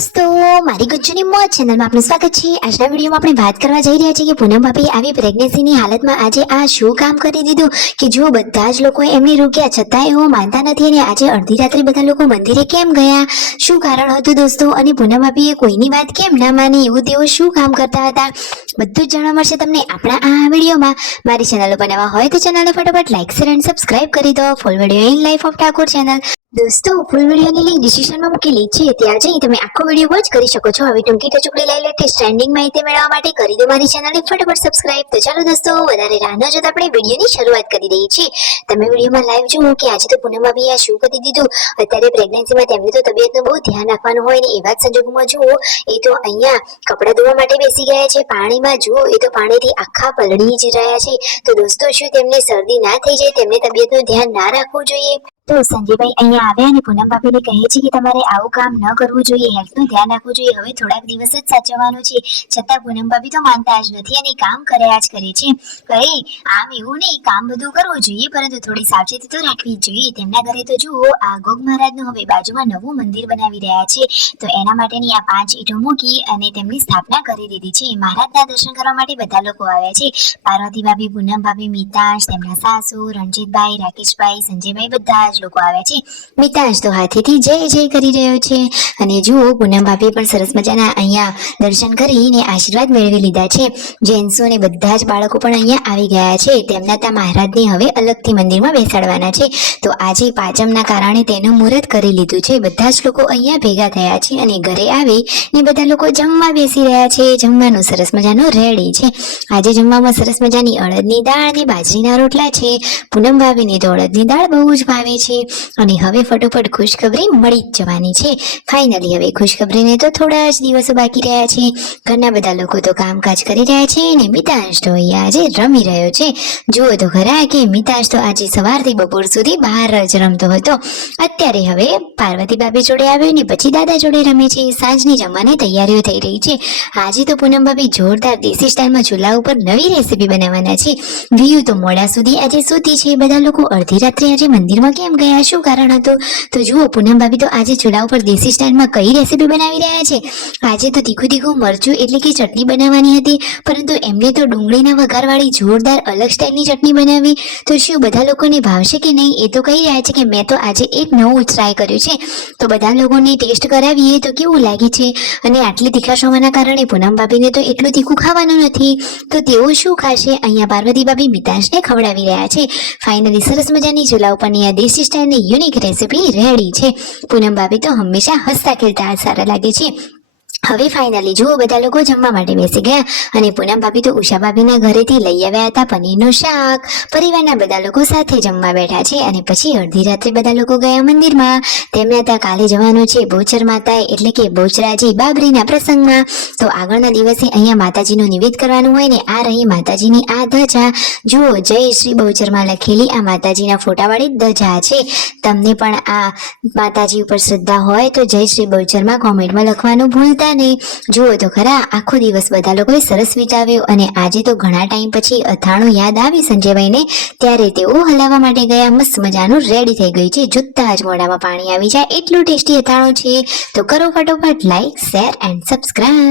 દોસ્તો, મારી ગુજ્જુની મોજ ચેનલમાં આપનું સ્વાગત છે। આજના વિડીયોમાં આપણે વાત કરવા જઈ રહ્યા છીએ કે પૂનમ ભાભી આવી પ્રેગ્નન્સીની હાલતમાં આજે આ શું કામ કરી દીધું કે જો બધા જ લોકો એમને રોક્યા છતાં એઓ માનતા નથી અને આજે અડધી રાત્રે બધા લોકો મંદિરે કેમ ગયા, શું કારણ હતું દોસ્તો, અને પૂનમ ભાભીએ કોઈની વાત કેમ ના માની, એવું તેઓ શું કામ કરતા હતા, બધું જ જાણવા મળશે તમને આપણા આ વિડીયોમાં। મારી ચેનલ પર નવા હોય તો ચેનલને ફટાફટ લાઈક શેર અને સબસ્ક્રાઇબ કરી દો। Full video in life of Thakor channel દોસ્તો, ફૂલ વિડીયોની લિંક ડિસ્ક્રિપ્શનમાં મૂકેલી છે, ત્યાં જઈ તમે આખો વિડીયો વોચ કરી શકો છો। હવે ટૂંકી ટચુકડી લાઈ લેટેસ્ટ ટ્રેન્ડિંગ માહિતી મેળવવા માટે કરી દો મારી ચેનલને ફટાફટ સબસ્ક્રાઇબ। તો ચાલો દોસ્તો, વધારે રાહ ન જોતા આપણે વિડીયોની શરૂઆત કરી દઈએ છીએ। તમે વિડીયોમાં લાઈવ જુઓ કે આજે તો પૂનમ ભાભીએ શું કરી દીધું। અત્યારે પ્રેગ્નન્સીમાં તેમની તો તબિયતનું બહુ ધ્યાન રાખવાનું હોય ને એવા જ સંજોગોમાં જુઓ એ તો અહીંયા કપડાં ધોવા માટે બેસી ગયા છે પાણીમાં। જુઓ એ તો પાણીથી આખા પલળી જ રહ્યા છે। તો દોસ્તો, શું તેમને શરદી ના થઈ જાય, તેમને તબિયતનું ધ્યાન ના રાખવું જોઈએ? તો સંજયભાઈ અહીંયા આવ્યા અને પૂનમ ભાભીને કહે છે કે તમારે આવું કામ ન કરવું જોઈએ, હેલ્થનું ધ્યાન રાખવું જોઈએ, હવે થોડાક દિવસ જ સાચવવાનું છે। છતાં પૂનમ ભાભી તો માનતા જ નથી અને કામ કર્યા જ કરે છે। કહે આમ એવું નહીં, કામ બધું કરવું જોઈએ પરંતુ થોડી સાવચેતી તો રાખવી જ જોઈએ। તેમના ઘરે તો જુઓ આ ગોગ મહારાજનું હવે બાજુમાં નવું મંદિર બનાવી રહ્યા છે, તો એના માટેની આ 5 ઈંટો મૂકી અને તેમની સ્થાપના કરી દીધી છે। મહારાજના દર્શન કરવા માટે બધા લોકો આવ્યા છે। પાર્વતી ભાભી, પૂનમ ભાભી, મિતાંશ, તેમના સાસુ, રણજીતભાઈ, રાકેશભાઈ, સંજયભાઈ બધા જ લોકો આવ્યા છે। મિતાંશ તો હાથેથી જય જય કરી રહ્યો છે અને જુઓ પૂનમ ભાભી પણ સરસ મજાના અહીંયા દર્શન કરીને આશીર્વાદ મેળવી લીધા છે। જેન્ટ્સો ને બધા જ બાળકો પણ અહીંયા આવી ગયા છે। તેમના ત્યાં મહારાજને હવે અલગથી મંદિરમાં બેસાડવાના છે, તો આજે પાંચમના કારણે તેનું મુહૂર્ત કરી લીધું છે। બધા જ લોકો અહીંયા ભેગા થયા છે અને ઘરે આવી ને બધા લોકો જમવા બેસી રહ્યા છે। જમવાનું સરસ મજાનું રેડી છે। આજે જમવામાં સરસ મજાની અડદની દાળ અને બાજરીના રોટલા છે। પૂનમ ભાભીને તો અડદની દાળ બહુ જ ભાવે છે અને હવે ફટોફટ ખુશખબરી મળી જ જવાની છે। ફાઇનલી હવે ખુશખબરીને તો થોડા જ દિવસો બાકી રહ્યા છે। ઘરના બધા લોકો તો કામકાજ કરી રહ્યા છે અને મિતાંશ તો અહીંયા આજે રમી રહ્યો છે। જુઓ તો ખરા કે મિતાંશ તો આજે સવારથી બપોર સુધી બહાર જ રમતો હતો, અત્યારે હવે પાર્વતી ભાભી જોડે આવ્યો ને પછી દાદા જોડે રમે છે। સાંજની જમવાની તૈયારીઓ થઈ રહી છે। આજે તો પૂનમ ભાભી જોરદાર દેશી સ્ટાઇલમાં ચૂલા ઉપર નવી રેસીપી બનાવવાના છે। વિયુ તો મોડા સુધી આજે સૂતી છે। બધા લોકો અડધી રાત્રે આજે મંદિરમાં કેમ ગયા, શું કારણ હતું? તો જુઓ પૂનમ ભાભી તો આજે ચૂલા ઉપર દેશી સ્ટાઇલમાં કઈ રેસીપી બનાવી રહ્યા છે। આજે તો તીખું તીખું મરચું એટલે કે ચટણી બનાવવાની હતી, પરંતુ એમને તો ડુંગળીના વઘારવાળી જોરદાર અલગ સ્ટાઇલની ચટણી બનાવી। તો શું બધા લોકોને ભાવશે કે નહીં, એ તો કહી રહ્યા છે કે મેં તો આજે એક નવું ટ્રાય કર્યું છે, તો બધા લોકોને ટેસ્ટ કરાવીએ તો કેવું લાગે છે। અને આટલી તીખાશ હોવાના કારણે પૂનમ ભાભીને તો એટલું તીખું ખાવાનું નથી, તો તેઓ શું ખાશે? અહીંયા પાર્વતી ભાભી મિતાંશને ખવડાવી રહ્યા છે। ફાઇનલી સરસ મજાની ચૂલા ઉપરની આ દેશી સ્ટાઇલની યુનિક રેસીપી રેડી છે। પૂનમ ભાભી તો હંમેશા હસતા ખેલતા સારા લાગે છે। હવે ફાઇનલી જુઓ બધા લોકો જમવા માટે બેસી ગયા અને પૂનમ ભાભી તો ઉષા ભાભીના ઘરેથી લઈ આવ્યા હતા પનીરનું શાક। પરિવારના બધા લોકો સાથે જમવા બેઠા છે અને પછી અડધી રાત્રે બધા લોકો ગયા મંદિરમાં। તેમના ત્યાં કાલે જવાનું છે બોચર માતાએ એટલે કે બોચરાજી બાબરીના પ્રસંગમાં, તો આગળના દિવસે અહીંયા માતાજીનું નિવેદ કરવાનું હોય ને આ રહી માતાજીની આ ધજા। જુઓ જય શ્રી બોચરમાં લખેલી આ માતાજીના ફોટાવાળી ધજા છે। તમને પણ આ માતાજી ઉપર શ્રદ્ધા હોય તો જય શ્રી બોચરમાં કોમેન્ટમાં લખવાનું ભૂલતા નહીં। જુઓ તો ખરા આખો દિવસ બધા લોકોએ સરસ વિતાવ્યો અને આજે તો ઘણા ટાઈમ પછી અથાણું યાદ આવી સંજયભાઈને, ત્યારે તેઓ હલાવવા માટે ગયા। મસ્ત મજાનું રેડી થઈ ગયું છે, જોતા જ મોઢામાં પાણી આવી જાય એટલું ટેસ્ટી અથાણું છે। તો કરો ફટોફટ લાઈક શેર એન્ડ સબસ્ક્રાઇબ।